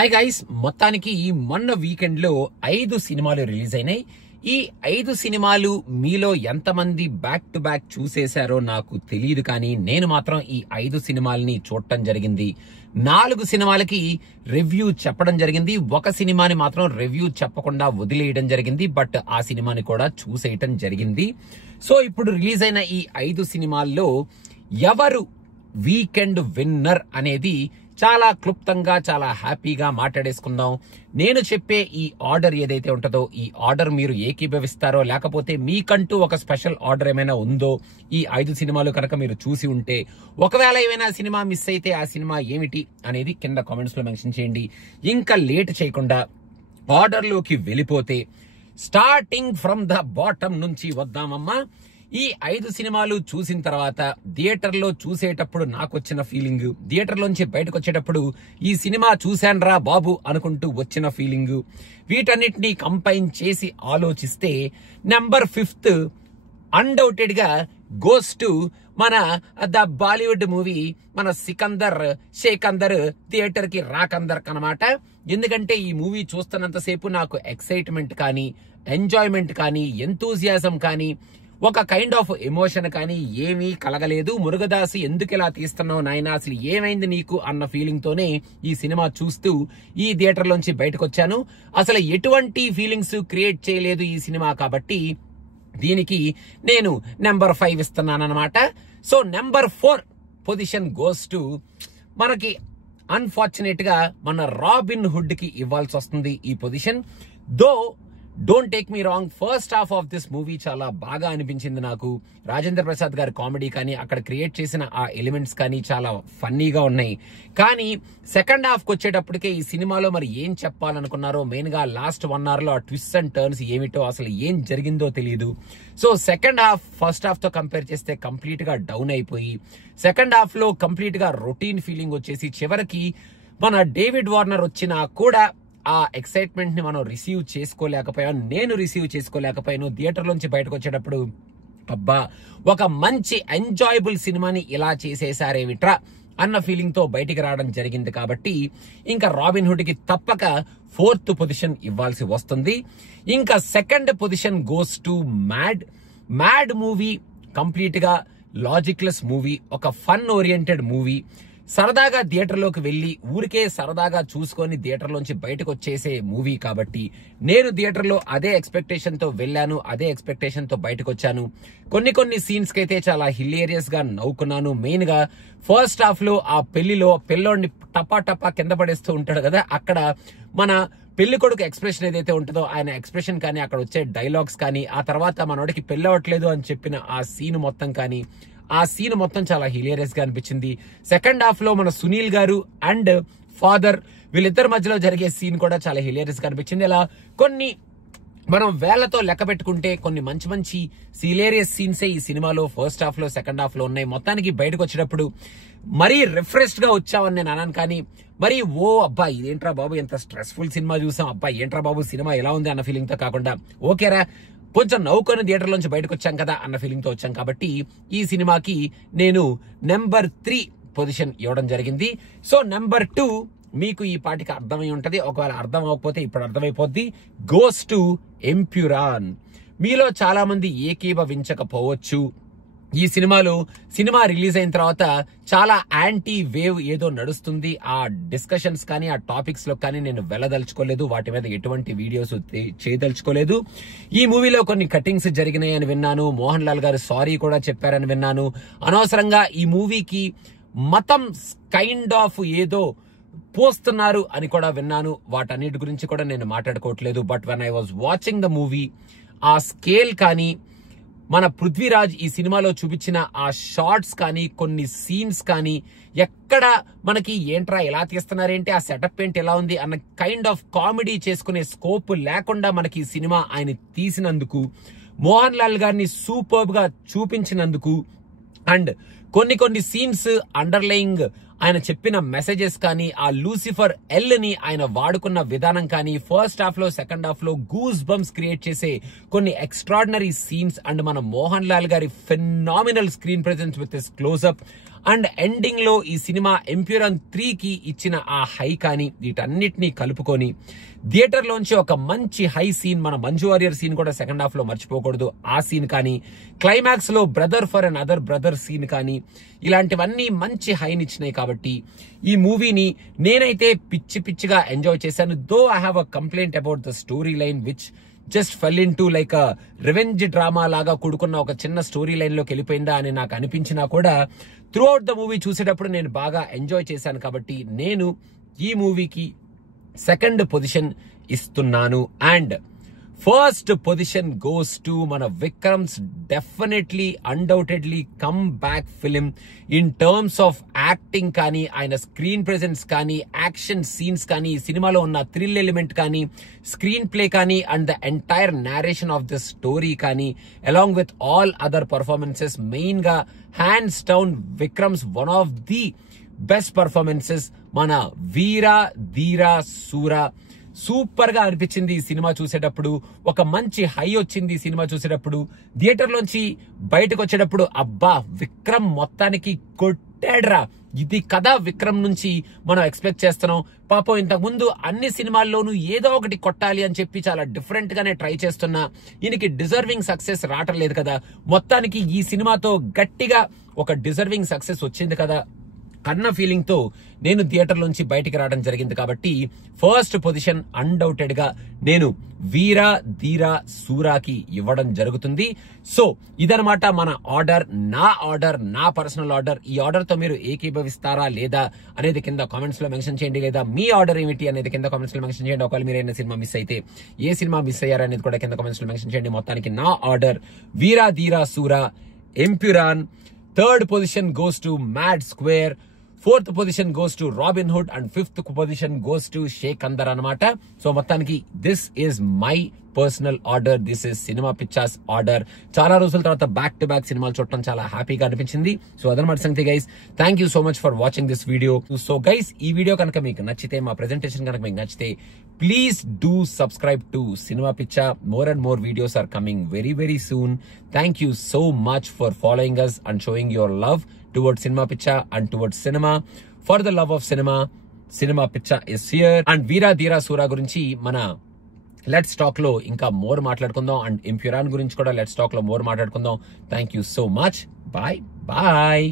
Hi guys, మొత్తానికి మొన్న weekend లో 5 సినిమాలు రిలీజ్ అయినాయి. ఈ 5 సినిమాలు మీలో ఎంతమంది బ్యాక్ టు బ్యాక్ చూసేశారో నాకు తెలియదు, కానీ నేను మాత్రం ఈ 5 సినిమాలని చూడటం జరిగింది. 4 సినిమాలకి రివ్యూ చెప్పడం జరిగింది. ఒక సినిమాని మాత్రం రివ్యూ చెప్పకుండా వదిలేయడం జరిగింది, బట్ ఆ సినిమాని కూడా చూసేయటం జరిగింది. సో ఇప్పుడు రిలీజ్ అయిన ఈ 5 సినిమాల్లో ఎవరు వీకెండ్ విన్నర్ అనేది చాలా క్లుప్తంగా, చాలా హ్యాపీగా మాట్లాడేసుకుందాం. నేను చెప్పే ఈ ఆర్డర్ ఏదైతే ఉంటుందో, ఈ ఆర్డర్ మీరు ఏకీభవిస్తారో, లేకపోతే మీకంటూ ఒక స్పెషల్ ఆర్డర్ ఏమైనా ఉందో, ఈ 5 సినిమాలు కనుక మీరు చూసి ఉంటే, ఒకవేళ ఏమైనా సినిమా మిస్ అయితే ఆ సినిమా ఏమిటి అనేది కింద కామెంట్స్ లో మెన్షన్ చేయండి. ఇంకా లేట్ చేయకుండా ఆర్డర్ లోకి వెళ్ళిపోతే, స్టార్టింగ్ ఫ్రమ్ ద బాటమ్ నుంచి వద్దామమ్మా. ఈ 5 సినిమాలు చూసిన తర్వాత థియేటర్ లో చూసేటప్పుడు నాకు వచ్చిన ఫీలింగ్, థియేటర్ లోంచి బయటకు వచ్చేటప్పుడు ఈ సినిమా చూశాన్రా బాబు అనుకుంటూ వచ్చిన ఫీలింగ్, వీటన్నిటిని కంపైన్ చేసి ఆలోచిస్తే నెంబర్ 5 అన్డౌటెడ్ గా గోస్ టు మన ద బాలీవుడ్ మూవీ, మన సికందర్ షేకందర్ థియేటర్ కి రాకందర్ అన్నమాట. ఎందుకంటే ఈ మూవీ చూస్తున్నంతసేపు నాకు ఎక్సైట్మెంట్ కానీ, ఎంజాయ్మెంట్ కానీ, ఎంతూజియాజం కానీ, ఒక కైండ్ ఆఫ్ ఎమోషన్ కానీ ఏమీ కలగలేదు. మురుగదాసు ఎందుకు ఇలా తీస్తున్నావు నాయనా, అసలు ఏమైంది నీకు అన్న ఫీలింగ్ తోనే ఈ సినిమా చూస్తూ ఈ థియేటర్ లోంచి బయటకు వచ్చాను. అసలు ఎటువంటి ఫీలింగ్స్ క్రియేట్ చేయలేదు ఈ సినిమా, కాబట్టి దీనికి నేను నెంబర్ 5 ఇస్తున్నాను అనమాట. So number 4 position goes to మనకి అన్ఫార్చునేట్ గా మన రాబిన్ హుడ్ కి ఇవ్వాల్సి వస్తుంది ఈ position. Though don't take me wrong, first half of this movie చాలా బాగా అనిపించింది నాకు. రాజేంద్ర ప్రసాద్ గారి కామెడీ కానీ, అక్కడ క్రియేట్ చేసిన ఆ ఎలిమెంట్స్ కానీ చాలా ఫన్నీగా ఉన్నాయి. కానీ సెకండ్ హాఫ్ కి వచ్చేటప్పటికే ఈ సినిమాలో మరి ఏం చెప్పాలనుకున్నారో, మెయిన్ గా లాస్ట్ 1 hour లో ఆ ట్విస్ట్ అండ్ టర్న్స్ ఏమిటో, అసలు ఏం జరిగిందో తెలియదు. So second half first half తో కంపేర్ చేస్తే కంప్లీట్ గా డౌన్ అయిపోయి, సెకండ్ హాఫ్ లో కంప్లీట్ గా రొటీన్ ఫీలింగ్ వచ్చేసి, చివరికి మన డేవిడ్ వార్నర్ వచ్చినా కూడా ఆ ఎక్సైట్మెంట్ ని మనం రిసీవ్ చేసుకోలేకపోయాను. నేను రిసీవ్ చేసుకోలేకపోయాను. థియేటర్ నుంచి బయటకు వచ్చేటప్పుడు అబ్బా, ఒక మంచి ఎంజాయబుల్ సినిమాని ఇలా చేసేసారేమిట్రా అన్న ఫీలింగ్ తో బయటికి రావడం జరిగింది. కాబట్టి ఇంకా రాబిన్ హుడ్ కి తప్పక 4th పొజిషన్ ఇవ్వాల్సి వస్తుంది. ఇంకా second position goes to mad movie. Complete గా లాజిక్లెస్ మూవీ, ఒక ఫన్ ఓరియంటెడ్ మూవీ. సరదాగా థియేటర్ లోకి వెళ్లి ఊరికే సరదాగా చూసుకొని థియేటర్ లోంచి బయటకు వచ్చేసే మూవీ కాబట్టి నేను థియేటర్ లో అదే ఎక్స్పెక్టేషన్ తో వెళ్ళాను, అదే ఎక్స్పెక్టేషన్ తో బయటకు వచ్చాను. కొన్ని సీన్స్ కి అయితే చాలా హిలేరియస్ గా నవ్వుకున్నాను. మెయిన్ గా ఫస్ట్ హాఫ్ లో ఆ పెళ్లిలో పిల్లోడిని టపా కింద పడేస్తూ ఉంటాడు కదా, అక్కడ మన పెళ్లి కొడుకు ఎక్స్ప్రెషన్ ఏదైతే ఉంటుందో, ఆయన ఎక్స్ప్రెషన్ కానీ, అక్కడ వచ్చే డైలాగ్స్ కానీ, ఆ తర్వాత మనోడికి పెళ్లి అవ్వట్లేదు అని చెప్పిన ఆ సీన్ మొత్తం కానీ, ఆ సీన్ మొత్తం చాలా హిలేరియస్ గా అనిపించింది. సెకండ్ హాఫ్ లో మన సునీల్ గారు అండ్ ఫాదర్ వీళ్ళిద్దరి మధ్యలో జరిగే సీన్ కూడా చాలా హిలేరియస్ గా అనిపించింది. ఇలా కొన్ని మనం వేళ్లతో లెక్క పెట్టుకుంటే కొన్ని మంచి హిలేరియస్ సీన్సే ఈ సినిమాలో ఫస్ట్ హాఫ్ లో, సెకండ్ హాఫ్ లో ఉన్నాయి. మొత్తానికి బయటకు వచ్చేటప్పుడు మరీ రిఫ్రెష్డ్ గా వచ్చామని నేను అన్నాను, కానీ మరి అబ్బా ఇదేంట్రా బాబు ఎంత స్ట్రెస్ఫుల్ సినిమా చూసాం, అబ్బా ఏంట్రా బాబు సినిమా ఎలా ఉంది అన్న ఫీలింగ్ తో కాకుండా, ఓకేరా కొంచెం నవ్వుకొని థియేటర్ లోంచి బయటకు వచ్చాం కదా అన్న ఫీలింగ్ తో వచ్చాం. కాబట్టి ఈ సినిమాకి నేను నెంబర్ 3 పొజిషన్ ఇవ్వడం జరిగింది. సో నెంబర్ 2 మీకు ఈ పాటికి అర్థమై ఉంటది, ఒకవేళ అర్థం అవ్వకపోతే ఇప్పుడు అర్థమైపోద్ది. Goes to Empuraan. మీలో చాలా మంది ఏకీభవించకపోవచ్చు. ఈ సినిమా రిలీజ్ అయిన తర్వాత చాలా యాంటీ వేవ్ ఏదో నడుస్తుంది. ఆ డిస్కషన్స్ కానీ, ఆ టాపిక్స్ లో కానీ నేను వెళ్ళదలుచుకోలేదు, వాటి మీద ఎటువంటి వీడియోస్ చేయదలుచుకోలేదు. ఈ మూవీలో కొన్ని కటింగ్స్ జరిగినాయని విన్నాను. మోహన్ లాల్ గారు సారీ కూడా చెప్పారని విన్నాను. అనవసరంగా ఈ మూవీకి మతం కైండ్ ఆఫ్ ఏదో పోస్తున్నారు అని కూడా విన్నాను. వాటన్నిటి గురించి కూడా నేను మాట్లాడుకోవట్లేదు. But when I was watching the movie, ఆ స్కేల్ కానీ, మన పృథ్వీరాజ్ ఈ సినిమాలో చూపించిన ఆ షార్ట్స్ కానీ, కొన్ని సీన్స్ కానీ, ఎక్కడ మనకి ఏంట్రా ఎలా తీస్తున్నారేంటి, ఆ సెటప్ ఏంటి ఎలా ఉంది అన్న కైండ్ ఆఫ్ కామెడీ చేసుకునే స్కోప్ లేకుండా మనకి ఈ సినిమా ఆయన తీసినందుకు, మోహన్ లాల్ గారిని సూపర్బ్ గా చూపించినందుకు, అండ్ కొన్ని సీన్స్ అండర్లయింగ్ ఆయన చెప్పిన మెసేజెస్ కానీ, ఆ లూసిఫర్ ఎల్ ని ఆయన వాడుకున్న విధానం కానీ, ఫస్ట్ హాఫ్ లో, సెకండ్ హాఫ్ లో గూస్ బంప్స్ క్రియేట్ చేసే కొన్ని ఎక్స్ట్రాడినరీ సీన్స్, అండ్ మన మోహన్ లాల్ గారి phenomenal screen presence with his closeup, and ending లో ఈ సినిమా ఎంప్యూరన్ 3కి ఇచ్చిన ఆ హై కానీ వీటన్నిటినీ కలుపుకొని థియేటర్ లోంచి ఒక మంచి హై సీన్, మన మంజు వారియర్ సీన్ కూడా సెకండ్ హాఫ్ లో మర్చిపోకూడదు, ఆ సీన్ కానీ క్లైమాక్స్ లో brother for another brother scene కానీ ఇలాంటివన్నీ మంచి హైనిచ్చినాయి. కాబట్టి ఈ మూవీని నేనైతే పిచ్చిగా ఎంజాయ్ చేశాను. Though I have a complaint about the story line which just fell in to like a revenge drama లాగా కూడుకున్న ఒక చిన్న స్టోరీ లైన్ లోకి వెళ్ళిపోయిందా అని నాకు అనిపించినా కూడా త్రూ అవుట్ ద మూవీ చూసేటప్పుడు నేను బాగా ఎంజాయ్ చేశాను. కాబట్టి నేను ఈ మూవీకి సెకండ్ పొజిషన్ ఇస్తున్నాను. And first position goes to మన Vikram's definitely undoubtedly come back film in terms of acting కానీ, ఆయన స్క్రీన్ ప్రెజెన్స్ కానీ, యాక్షన్ సీన్స్ కానీ, సినిమాలో ఉన్న థ్రిల్ ఎలిమెంట్ కానీ, స్క్రీన్ ప్లే కానీ, and the entire narration of the story కానీ, along with all other performances, main గా hands down Vikram's one of the best performances మన వీరా ధీరా సూరా. సూపర్ గా అనిపించింది ఈ సినిమా చూసేటప్పుడు. ఒక మంచి హై వచ్చింది ఈ సినిమా చూసేటప్పుడు. థియేటర్ లోంచి బయటకు వచ్చేటప్పుడు అబ్బా విక్రమ్ మొత్తానికి కొట్టాడ్రా, ఇది కదా విక్రమ్ నుంచి మనం ఎక్స్పెక్ట్ చేస్తున్నాం. పాపం ఇంతకు ముందు అన్ని సినిమాల్లోనూ ఏదో ఒకటి కొట్టాలి అని చెప్పి చాలా డిఫరెంట్ గానే ట్రై చేస్తున్నా, ఈయనకి డిజర్వింగ్ సక్సెస్ రావటం లేదు కదా. మొత్తానికి ఈ సినిమాతో గట్టిగా ఒక డిజర్వింగ్ సక్సెస్ వచ్చింది కదా అన్న ఫీలింగ్ తో నేను థియేటర్ లోంచి బయటికి రావడం జరిగింది. కాబట్టి ఫస్ట్ పొజిషన్ అన్డౌటెడ్ గా నేను వీరా ధీరా సూరాకి ఇవ్వడం జరుగుతుంది. సో ఇదనమాట మన ఆర్డర్, నా పర్సనల్ ఆర్డర్. ఈ ఆర్డర్ తో మీరు ఏకీభవిస్తారా లేదా అనేది కింద కామెంట్స్ లో మెన్షన్ చేయండి, లేదా మీ ఆర్డర్ ఏమిటి అనేది కింద కామెంట్స్ లో మెన్షన్ చేయండి. ఒకవేళ మీరు ఏదైనా సినిమా మిస్ అయితే ఏ సినిమా మిస్ అయ్యారు అనేది కూడా కింద కామెంట్స్ లో మెన్షన్ చేయండి. మొత్తానికి నా order Veera Dheera Soora, Empuraan. Third position goes to Mad Square, fourth position goes to Robin Hood, and fifth position goes to Sikandar అనమాట. సో మొత్తానికి this is my personal order, this is cinema pictures order. చాలా రోజుల తర్వాత బ్యాక్ టు బ్యాక్ సినిమాలు చూడటం చాలా హ్యాపీగా అనిపించింది. సో అదనమాట సంగతి guys. Thank you so much for watching this video. So guys ఈ వీడియో కనుక మీకు నచ్చితే, మా ప్రెజెంటేషన్ కనుక మీకు నచ్చితే, please do subscribe to cinema picture. More and more videos are coming very soon. Thank you so much for following us and showing your love towards Cinema Picture and towards cinema. For the love of cinema, Cinema Picture is here. And Veera Dheera Soora గురించి మన let's talk లో ఇంకా more మాట్లాడుకుందాం, and Empuraan గురించి కూడా let's talk లో more మాట్లాడుకుందాం. Thank you so much. Bye.